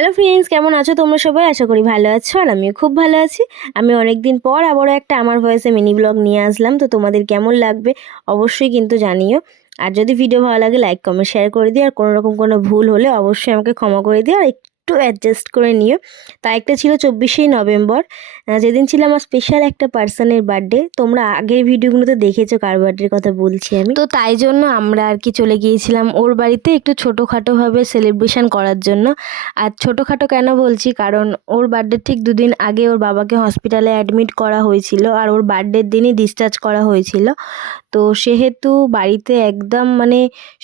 Hello friends, কেমন আছো তোমরা সবাই? আশা করি ভালো আছো আর আমিও খুব ভালো আছি। আমি অনেক দিন পর আবারও একটা আমার ভয়েসে মিনি ব্লগ নিয়ে আসলাম। তো তোমাদের কেমন লাগবে অবশ্যই কিন্তু জানিও। আর যদি ভিডিও ভালো লাগে লাইক কমেন্ট শেয়ার করে দিও। আর কোনো রকম কোনো ভুল হলে অবশ্যই আমাকে ক্ষমা করে দিও আর একটু অ্যাডজাস্ট করে নিও। তা একটা ছিল 24শে নভেম্বর, যেদিন ছিল আমার স্পেশাল একটা পার্সনের বার্থডে। তোমরা আগের ভিডিওগুলোতে দেখেছো কার বার্থডের কথা বলছি আমি। তো তাই জন্য আমরা আর কি চলে গিয়েছিলাম ওর বাড়িতে একটু ছোটোখাটোভাবে সেলিব্রেশন করার জন্য। আর ছোটোখাটো কেন বলছি, কারণ ওর বার্থডে ঠিক দুদিন আগে ওর বাবাকে হসপিটালে অ্যাডমিট করা হয়েছিল আর ওর বার্থডের দিনই ডিসচার্জ করা হয়েছিল। তো সেহেতু বাড়িতে একদম মানে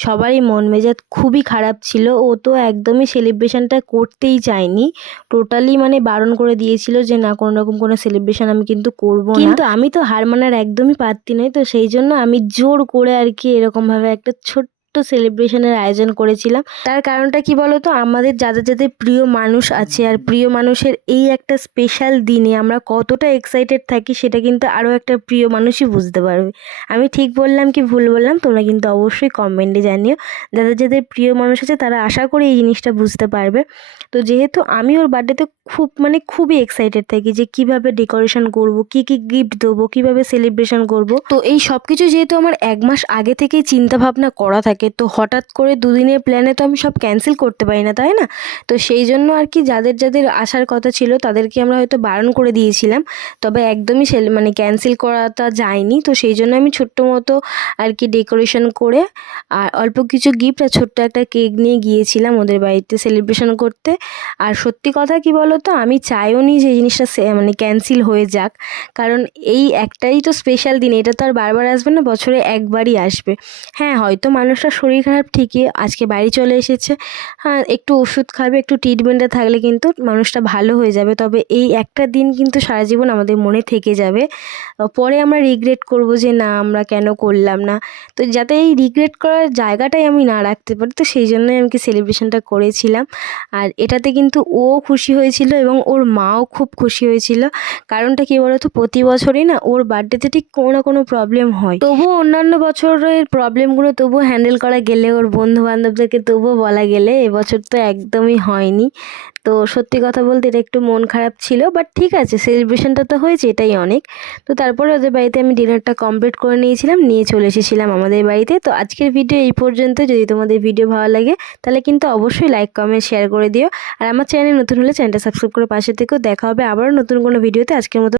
সবারই মন মেজাজ খুবই খারাপ ছিল। ও তো একদমই সেলিব্রেশনটা করতেই চায়নি, টোটালি মানে বারণ করে দিয়েছিল যে না, কোনো রকম কোনো সেলিব্রেশন আমি কিন্তু করবো না। কিন্তু আমি তো হার মানার একদমই পারতি নই, তো সেই জন্য আমি জোর করে আর কি এরকমভাবে একটা ছোট্ট সেলিব্রেশনের আয়োজন করেছিলাম। তার কারণটা কি বলো তো, আমাদের যাদের যাদের প্রিয় মানুষ আছে আর প্রিয় মানুষের এই একটা স্পেশাল দিনে আমরা কতটা এক্সাইটেড থাকি সেটা কিন্তু আরও একটা প্রিয় মানুষই বুঝতে পারবে। আমি ঠিক বললাম কি ভুল বললাম তোমরা কিন্তু অবশ্যই কমেন্টে জানিও। যাদের যাদের প্রিয় মানুষ আছে তারা আশা করি এই জিনিসটা বুঝতে পারবে। তো যেহেতু আমি ওর বার্থডেতে খুবই এক্সাইটেড থাকি যে কিভাবে ডেকোরেশন করব, কি কি গিফট দেবো, কিভাবে সেলিব্রেশন করব। তো এই সব কিছু যেহেতু আমার 1 মাস আগে থেকেই চিন্তা ভাবনা করা থাকে, তো হঠাৎ করে দুদিনের প্ল্যানে তো আমি সব ক্যান্সেল করতে পারি না, তাই না? তো সেই জন্য আর কি যাদের যাদের আসার কথা ছিল তাদেরকে আমরা হয়তো বারণ করে দিয়েছিলাম, তবে একদমই ক্যান্সেল করাটা যায়নি। তো সেই জন্য আমি ছোট্ট মতো আর কি ডেকোরেশন করে আর অল্প কিছু গিফট আর ছোট্ট একটা কেক নিয়ে গিয়েছিলাম ওদের বাড়িতে সেলিব্রেশন করতে। আর সত্যি কথা কি বলো তো, আমি চাইও নি যে এই জিনিসটা ক্যান্সেল হয়ে যাক, কারণ এই একটাই তো স্পেশাল দিন, এটা তো আর বারবার আসবে না, বছরে একবারই আসবে। হ্যাঁ, হয়তো মানুষটার শরীর খারাপ ঠিকই, আজকে বাড়ি চলে এসেছে, হ্যাঁ একটু ওষুধ খাবে, একটু ট্রিটমেন্টে থাকলে কিন্তু মানুষটা ভালো হয়ে যাবে, তবে এই একটা দিন কিন্তু সারা জীবন আমাদের মনে থেকে যাবে। পরে আমরা রিগ্রেট করব যে না আমরা কেন করলাম না। তো যাতে এই রিগ্রেট করার জায়গাটাই আমি না রাখতে পারি, তো সেই জন্যই আমি কি সেলিব্রেশনটা করেছিলাম। আর এটাতে কিন্তু ও খুশি হয়েছিল এবং ওর মাও খুব খুশি হয়েছিল। কারণটা কী বলো তো, প্রতি বছরই না ওর বার্থডেতে ঠিক কোনো না কোনো প্রবলেম হয়, তবুও অন্যান্য বছরের প্রবলেমগুলো তবুও হ্যান্ডেল করা গেলে, ওর বন্ধু বান্ধবদেরকে তবুও বলা গেলে, এবছর তো একদমই হয়নি। তো সত্যি কথা বলতে এটা একটু মন খারাপ ছিল, বাট ঠিক আছে, সেলিব্রেশনটা তো হয়েছে, এটাই অনেক। তো তারপরে ওদের বাড়িতে আমি ডিনারটা কমপ্লিট করে নিয়েছিলাম, নিয়ে চলে এসেছিলাম আমাদের বাড়িতে। তো আজকের ভিডিও এই পর্যন্ত। যদি তোমাদের ভিডিও ভালো লাগে তাহলে কিন্তু অবশ্যই লাইক কমেন্ট শেয়ার করে দিও। আর আমার চ্যানেল নতুন হলে চ্যানেলটা সাবস্ক্রাইব করে পাশে থেকেও। দেখা হবে আবারও নতুন কোনো ভিডিওতে। আজকের মতো